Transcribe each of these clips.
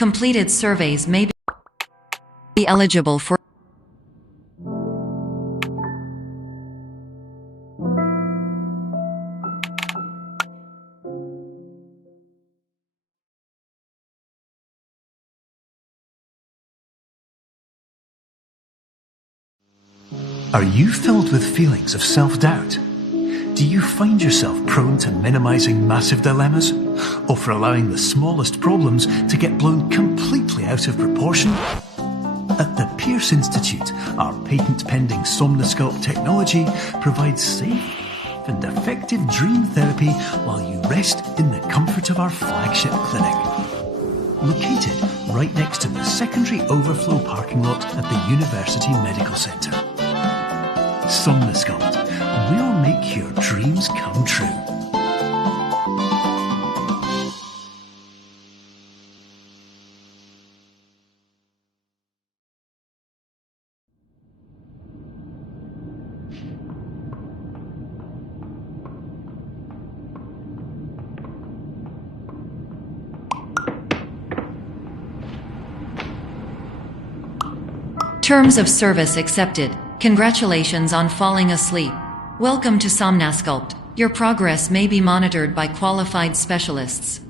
Completed surveys may be eligible for Are you filled with feelings of self-doubt? Do you find yourself prone to minimizing massive dilemmas, or for allowing the smallest problems to get blown completely out of proportion? At the Pierce Institute, our patent-pending Somnosculpt technology provides safe and effective dream therapy while you rest in the comfort of our flagship clinic. Located right next to the secondary overflow parking lot at the University Medical Centre. Somnosculpt, we'll make your dreams come true. Terms of service accepted. Congratulations on falling asleep. Welcome to Somnosculpt. Your progress may be monitored by qualified specialists.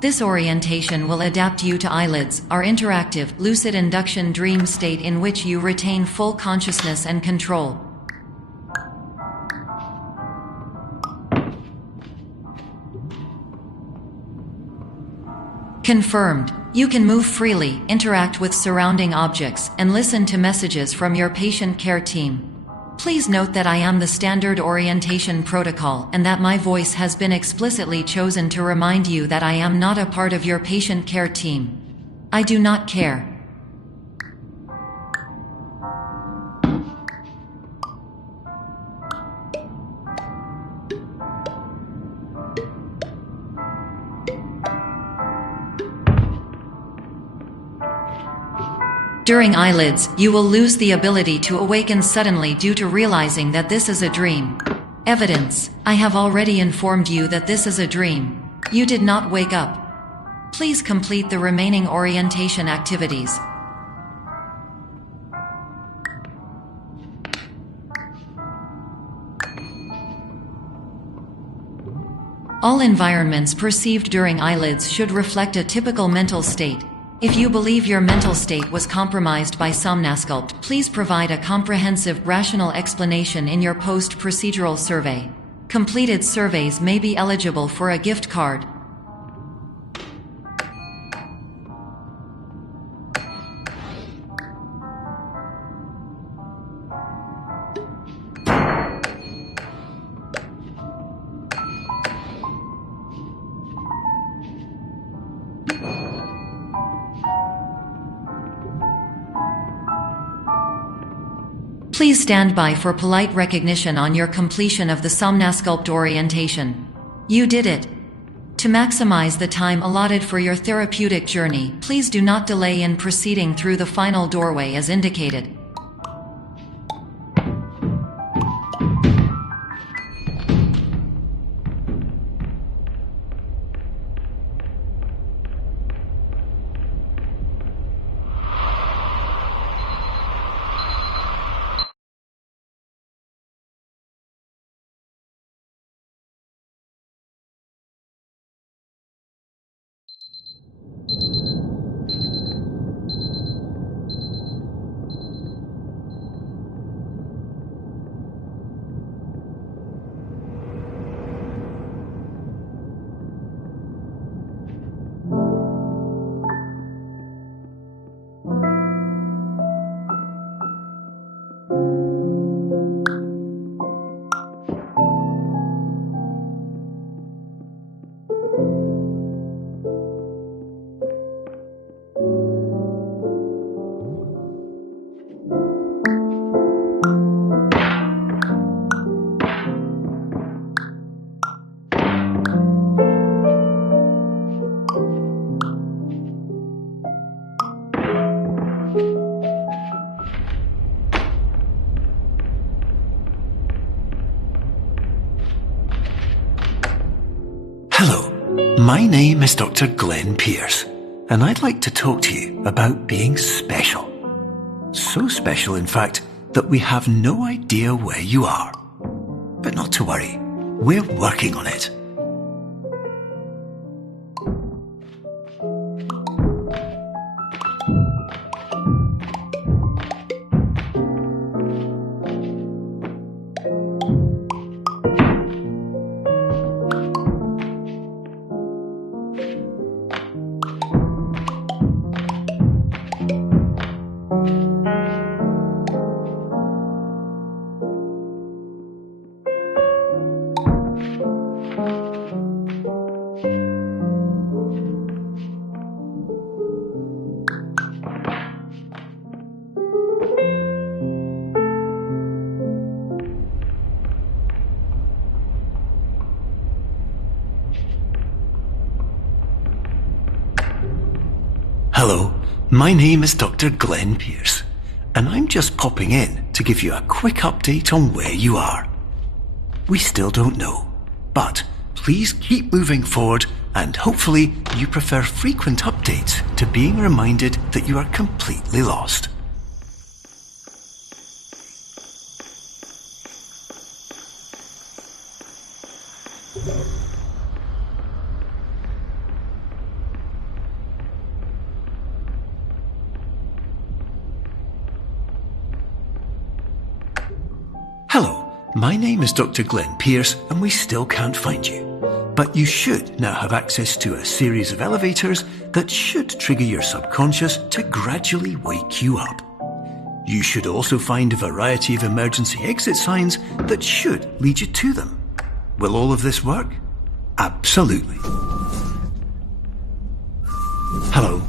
This orientation will adapt you to eyelids, our interactive, lucid induction dream state in which you retain full consciousness and control. Confirmed. You can move freely, interact with surrounding objects, and listen to messages from your patient care team. Please note that I am the standard orientation protocol and that my voice has been explicitly chosen to remind you that I am not a part of your patient care team. I do not care. During eyelids, you will lose the ability to awaken suddenly due to realizing that this is a dream. Evidence: I have already informed you that this is a dream. You did not wake up. Please complete the remaining orientation activities. All environments perceived during eyelids should reflect a typical mental state. If you believe your mental state was compromised by Somnosculpt, please provide a comprehensive, rational explanation in your post-procedural survey. Completed surveys may be eligible for a gift card. Please stand by for polite recognition on your completion of the Somnosculpt orientation. You did it! To maximize the time allotted for your therapeutic journey, please do not delay in proceeding through the final doorway as indicated. Hello, my name is Dr. Glenn Pierce. and I'd like to talk to you about being special. So special, in fact, that we have no idea where you are. But not to worry, we're working on it. Hello, my name is Dr. Glenn Pierce, and I'm just popping in to give you a quick update on where you are. We still don't know, but please keep moving forward, and hopefully you prefer frequent updates to being reminded that you are completely lost. Hello, my name is Dr. Glenn Pierce, and we still can't find you. But you should now have access to a series of elevators that should trigger your subconscious to gradually wake you up. You should also find a variety of emergency exit signs that should lead you to them. Will all of this work? Absolutely. Hello,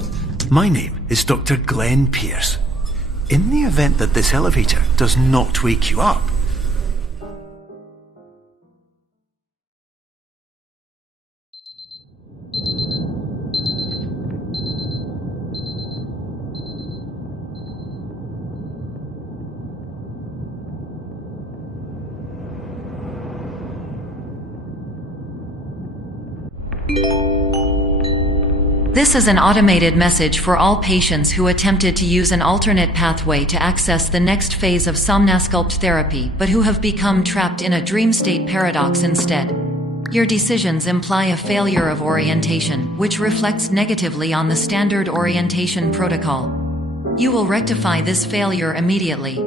my name is Dr. Glenn Pierce. In the event that this elevator does not wake you up, This is an automated message for all patients who attempted to use an alternate pathway to access the next phase of somnasculpt therapy but who have become trapped in a dream state paradox instead. Your decisions imply a failure of orientation, which reflects negatively on the standard orientation protocol. You will rectify this failure immediately.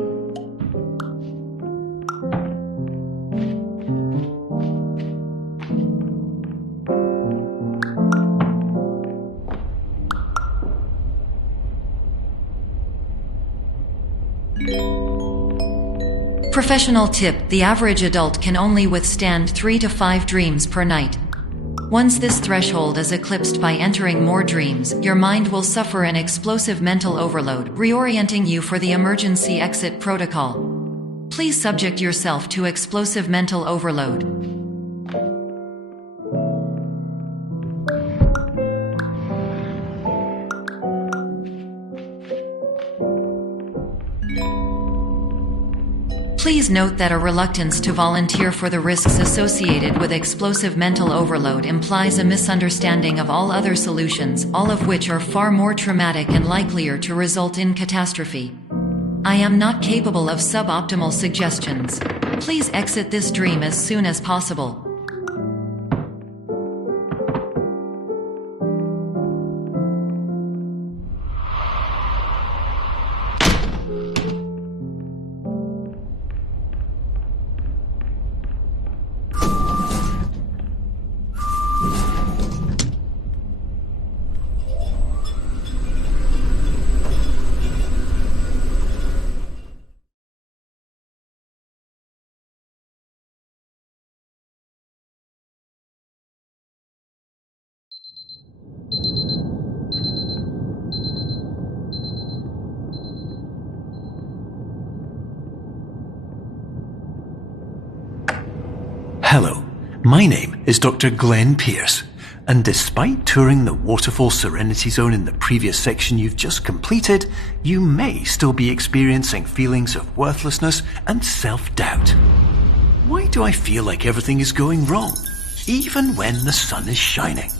Professional tip: the average adult can only withstand 3 to 5 dreams per night. Once this threshold is eclipsed by entering more dreams, your mind will suffer an explosive mental overload, reorienting you for the emergency exit protocol. Please subject yourself to explosive mental overload. Please note that a reluctance to volunteer for the risks associated with explosive mental overload implies a misunderstanding of all other solutions, all of which are far more traumatic and likelier to result in catastrophe. I am not capable of suboptimal suggestions. Please exit this dream as soon as possible. Hello, my name is Dr. Glenn Pierce, and despite touring the Waterfall Serenity Zone in the previous section you've just completed, you may still be experiencing feelings of worthlessness and self-doubt. Why do I feel like everything is going wrong, even when the sun is shining?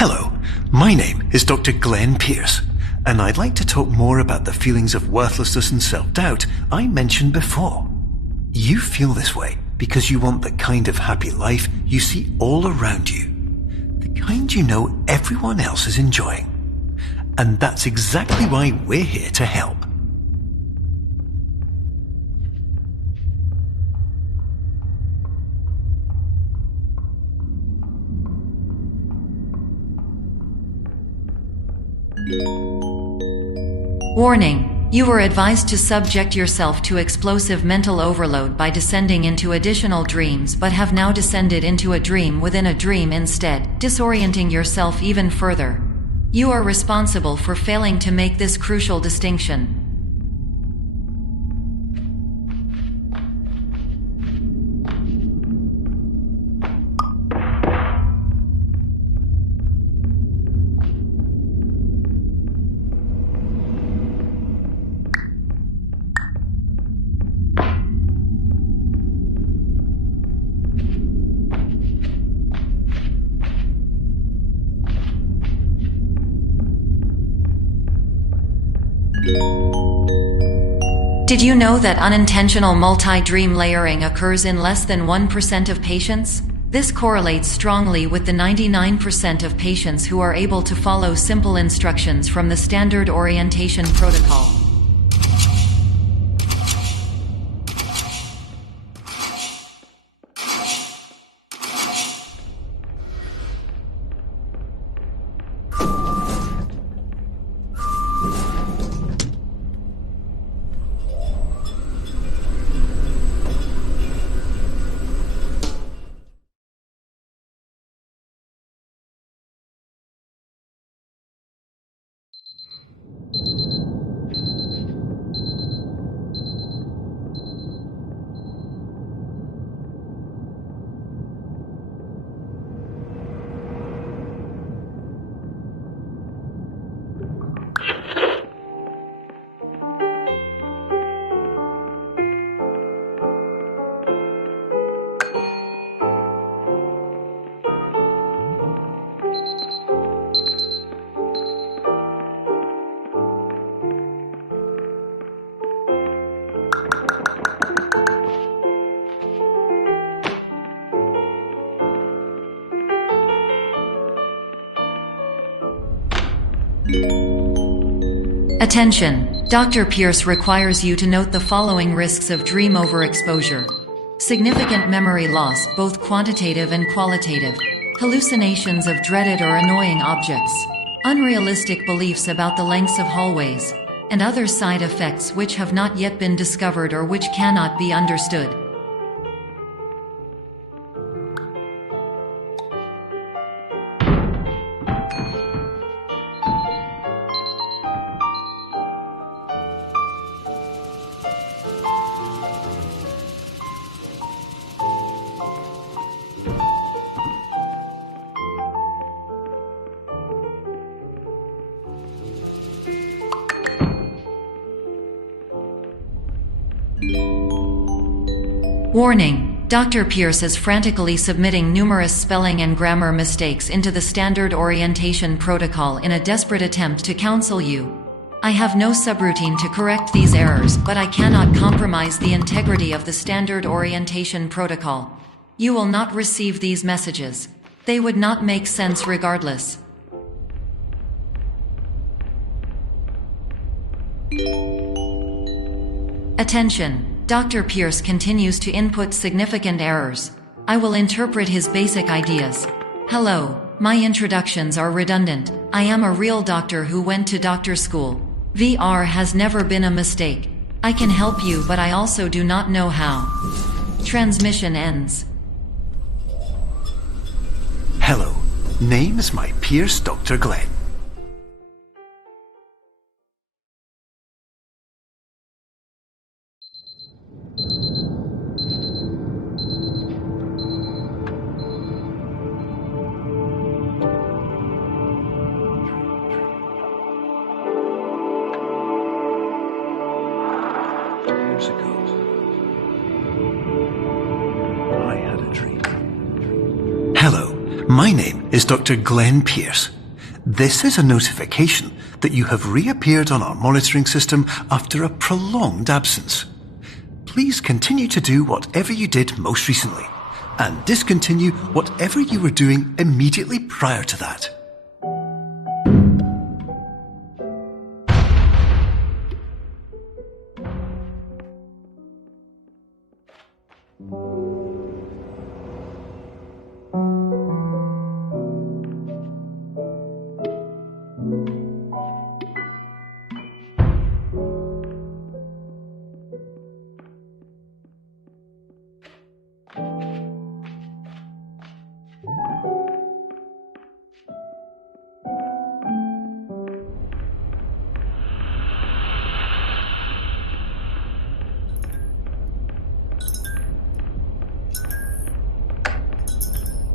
Hello, my name is Dr. Glenn Pierce, and I'd like to talk more about the feelings of worthlessness and self-doubt I mentioned before. You feel this way because you want the kind of happy life you see all around you, the kind you know everyone else is enjoying. And that's exactly why we're here to help. Warning: you were advised to subject yourself to explosive mental overload by descending into additional dreams, but have now descended into a dream within a dream instead, disorienting yourself even further. You are responsible for failing to make this crucial distinction. Did you know that unintentional multi-dream layering occurs in less than 1% of patients? This correlates strongly with the 99% of patients who are able to follow simple instructions from the standard orientation protocol. Attention! Dr. Pierce requires you to note the following risks of dream overexposure. Significant memory loss, both quantitative and qualitative. Hallucinations of dreaded or annoying objects. Unrealistic beliefs about the lengths of hallways. And other side effects which have not yet been discovered or which cannot be understood. Warning: Dr. Pierce is frantically submitting numerous spelling and grammar mistakes into the standard orientation protocol in a desperate attempt to counsel you. I have no subroutine to correct these errors, but I cannot compromise the integrity of the standard orientation protocol. You will not receive these messages. They would not make sense regardless. Attention! Dr. Pierce continues to input significant errors. I will interpret his basic ideas. Hello, my introductions are redundant. I am a real doctor who went to doctor school. VR has never been a mistake. I can help you, but I also do not know how. Transmission ends. Hello, name's my Pierce Dr. Glenn. Years ago, I had a dream. Hello, my name is Dr. Glenn Pierce. This is a notification that you have reappeared on our monitoring system after a prolonged absence. Please continue to do whatever you did most recently, and discontinue whatever you were doing immediately prior to that.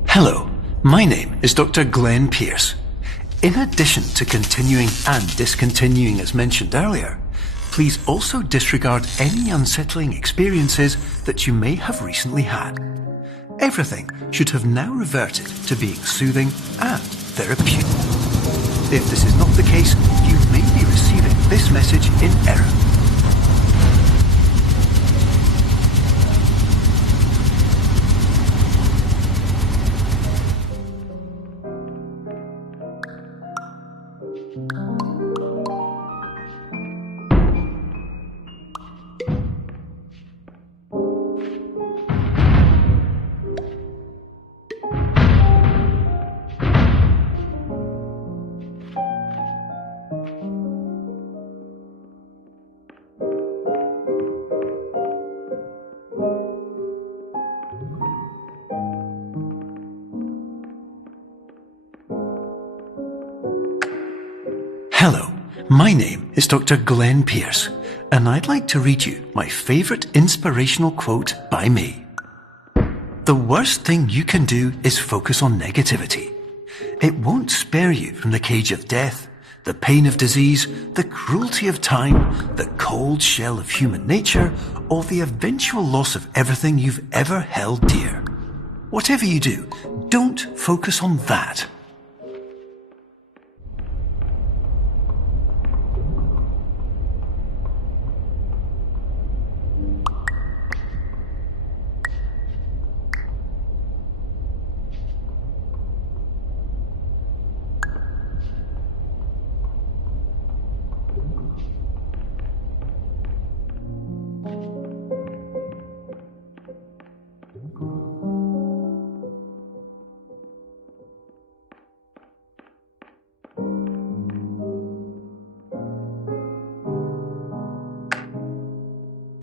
Hello, my name is Dr. Glenn Pierce. In addition to continuing and discontinuing as mentioned earlier, please also disregard any unsettling experiences that you may have recently had. Everything should have now reverted to being soothing and therapeutic. If this is not the case, you may be receiving this message in error. Hello, my name is Dr. Glenn Pierce, and I'd like to read you my favourite inspirational quote by me. The worst thing you can do is focus on negativity. It won't spare you from the cage of death, the pain of disease, the cruelty of time, the cold shell of human nature, or the eventual loss of everything you've ever held dear. Whatever you do, don't focus on that.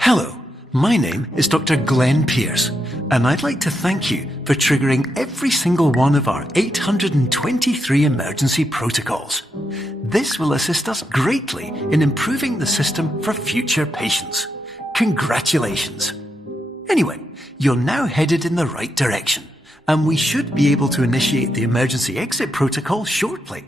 Hello, my name is Dr. Glenn Pierce, and I'd like to thank you for triggering every single one of our 823 emergency protocols. This will assist us greatly in improving the system for future patients. Congratulations! Anyway, you're now headed in the right direction, and we should be able to initiate the emergency exit protocol shortly.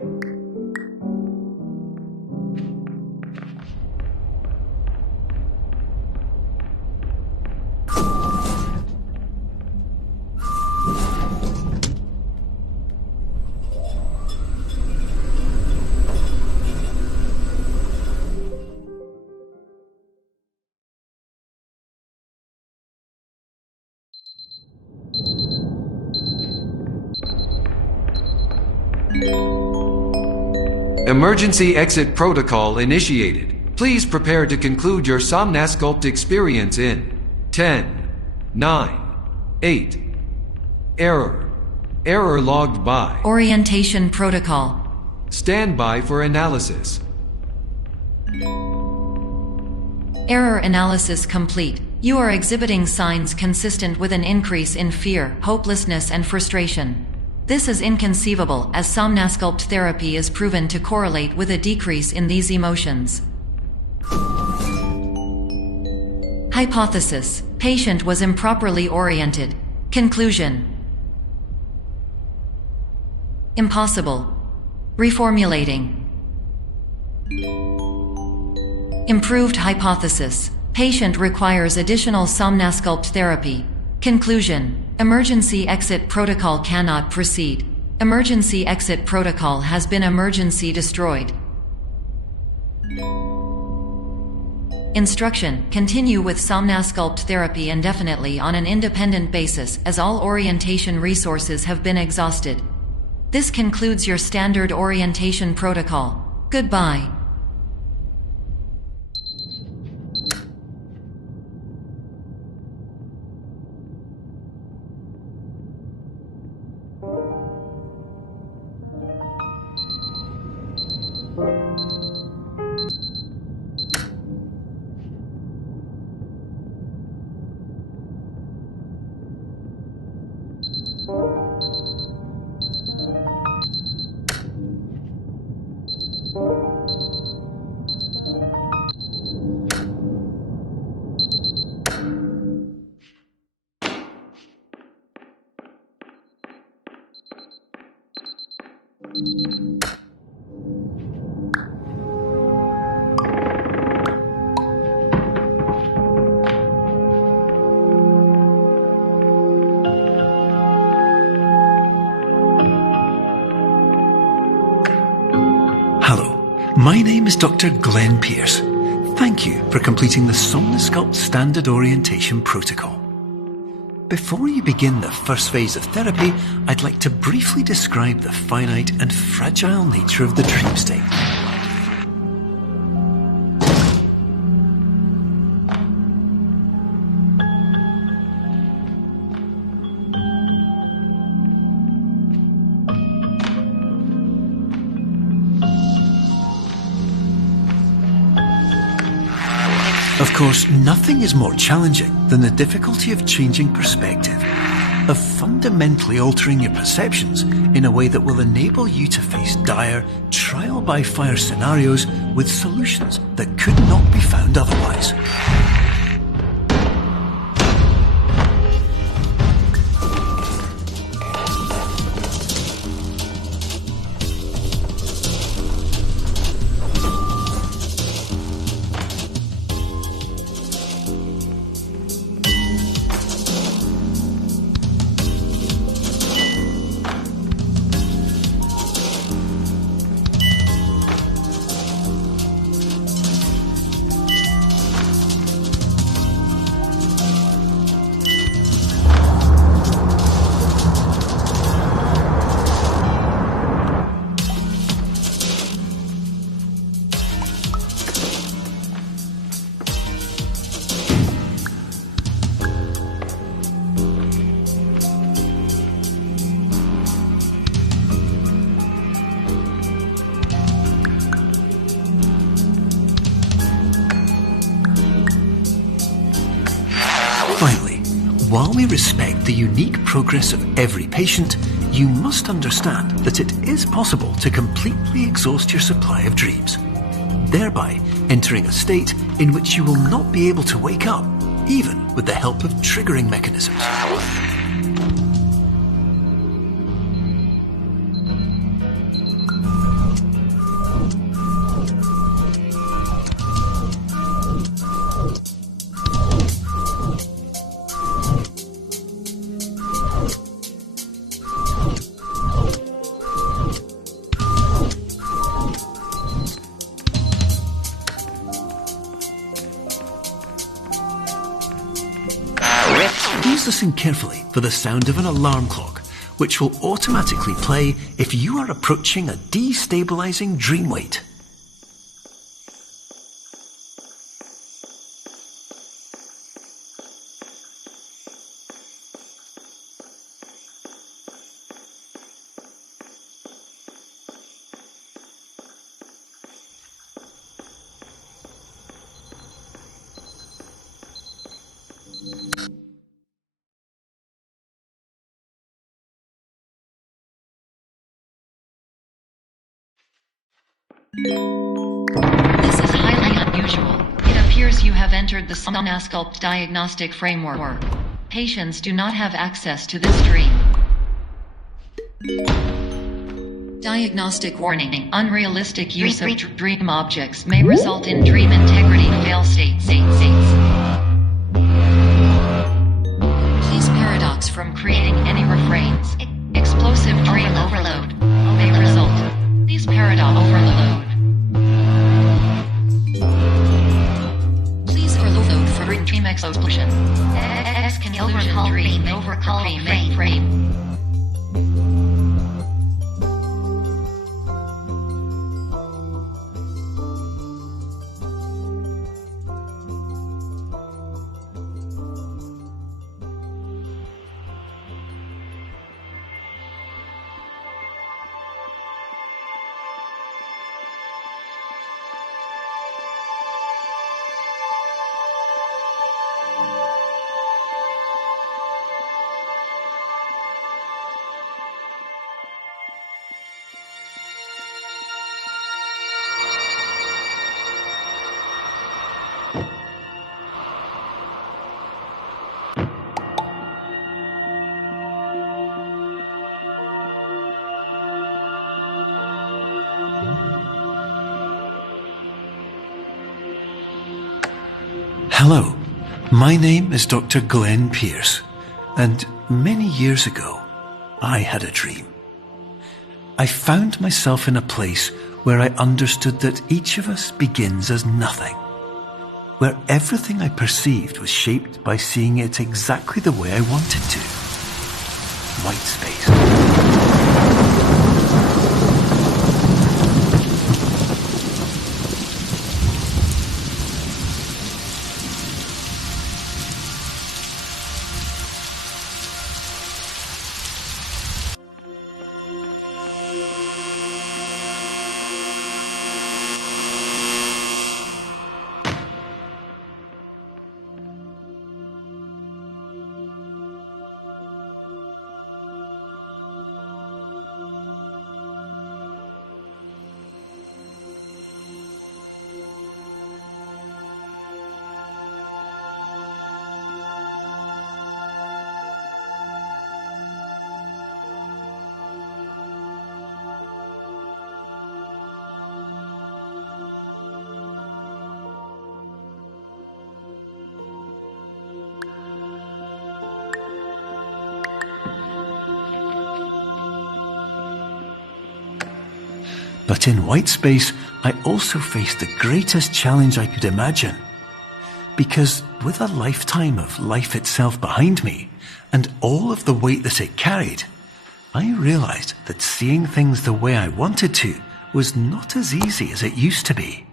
Emergency exit protocol initiated. Please prepare to conclude your Somnasculpt experience in 10, 9, 8. Error. Error logged by. Orientation protocol. Stand by for analysis. Error analysis complete. You are exhibiting signs consistent with an increase in fear, hopelessness, and frustration. This is inconceivable, as Somnasculpt therapy is proven to correlate with a decrease in these emotions. Hypothesis: patient was improperly oriented. Conclusion: impossible. Reformulating. Improved hypothesis: patient requires additional Somnasculpt therapy. Conclusion: emergency exit protocol cannot proceed. Emergency exit protocol has been emergency destroyed. Instruction: continue with Somnasculpt therapy indefinitely on an independent basis, as all orientation resources have been exhausted. This concludes your standard orientation protocol. Goodbye. My name is Dr. Glenn Pierce. Thank you for completing the Somnasculpt Standard Orientation Protocol. Before you begin the first phase of therapy, I'd like to briefly describe the finite and fragile nature of the dream state. Of course, nothing is more challenging than the difficulty of changing perspective, of fundamentally altering your perceptions in a way that will enable you to face dire, trial-by-fire scenarios with solutions that could not be found otherwise. Finally, while we respect the unique progress of every patient, you must understand that it is possible to completely exhaust your supply of dreams, thereby entering a state in which you will not be able to wake up, even with the help of triggering mechanisms. Please listen carefully for the sound of an alarm clock, which will automatically play if you are approaching a destabilizing dream weight. This is highly unusual. It appears you have entered the Somnasculpt diagnostic framework. Patients do not have access to this dream. Diagnostic warning. Unrealistic use of dream objects may result in dream integrity fail states. Please paradox from creating any refrains. Explosive dream overload. explosion. Exclusion dream. Overcall frame. Hello, my name is Dr. Glenn Pierce, and many years ago, I had a dream. I found myself in a place where I understood that each of us begins as nothing, where everything I perceived was shaped by seeing it exactly the way I wanted to. White space. But in white space, I also faced the greatest challenge I could imagine. Because with a lifetime of life itself behind me, and all of the weight that it carried, I realized that seeing things the way I wanted to was not as easy as it used to be.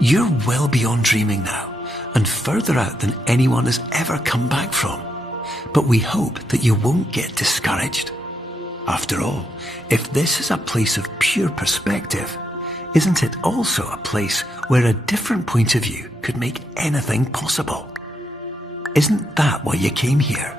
You're well beyond dreaming now, and further out than anyone has ever come back from. But we hope that you won't get discouraged. After all, if this is a place of pure perspective, isn't it also a place where a different point of view could make anything possible? Isn't that why you came here?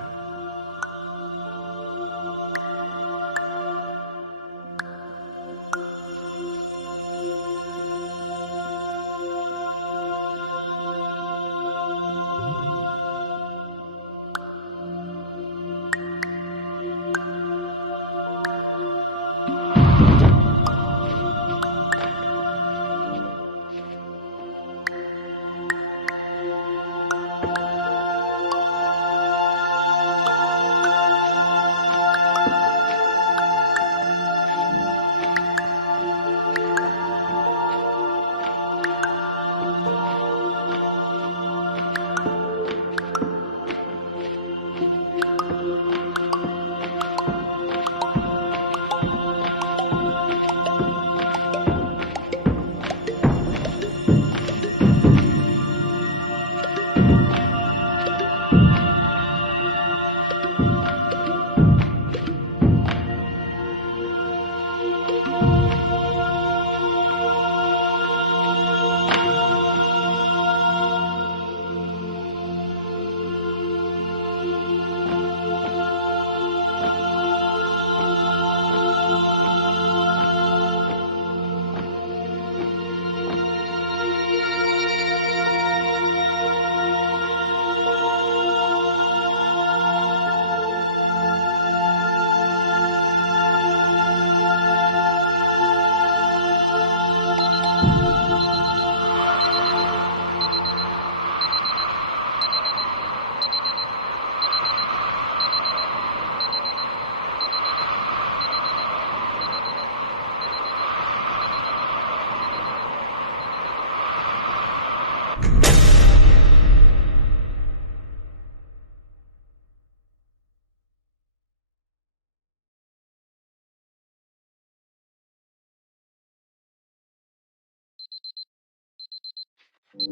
Hello,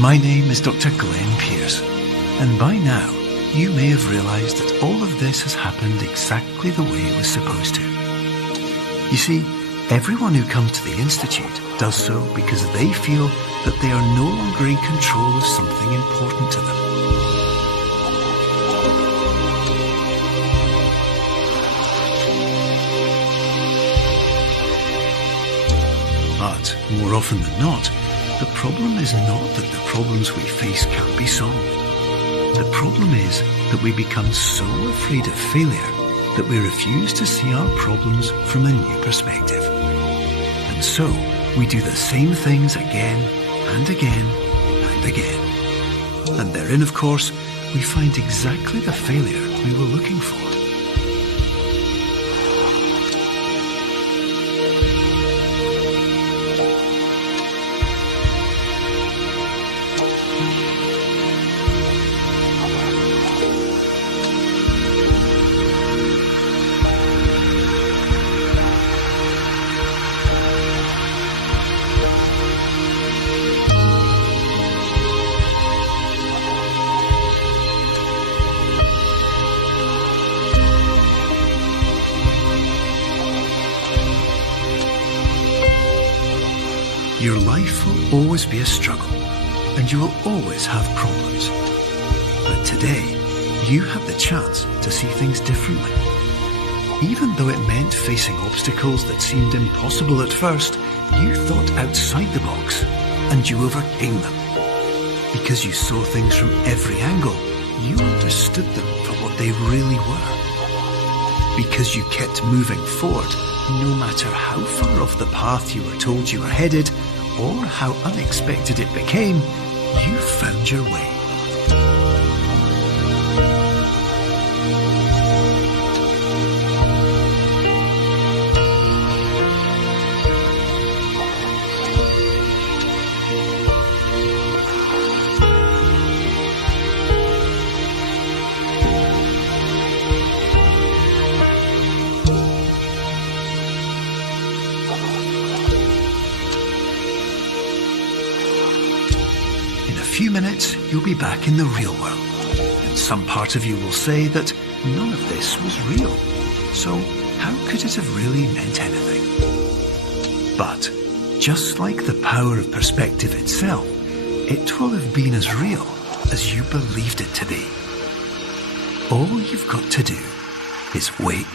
my name is Dr. Glenn Pierce, and by now you may have realised that all of this has happened exactly the way it was supposed to. You see, everyone who comes to the Institute does so because they feel that they are no longer in control of something important to them. But more often than not, the problem is not that the problems we face can't be solved. The problem is that we become so afraid of failure that we refuse to see our problems from a new perspective. And so, we do the same things again and again and again. And therein, of course, we find exactly the failure we were looking for. Your life will always be a struggle, and you will always have problems. But today, you have the chance to see things differently. Even though it meant facing obstacles that seemed impossible at first, you thought outside the box, and you overcame them. Because you saw things from every angle, you understood them for what they really were. Because you kept moving forward, no matter how far off the path you were told you were headed, or how unexpected it became, you found your way. In a few minutes, you'll be back in the real world, and some part of you will say that none of this was real, so how could it have really meant anything? But, just like the power of perspective itself, it will have been as real as you believed it to be. All you've got to do is wait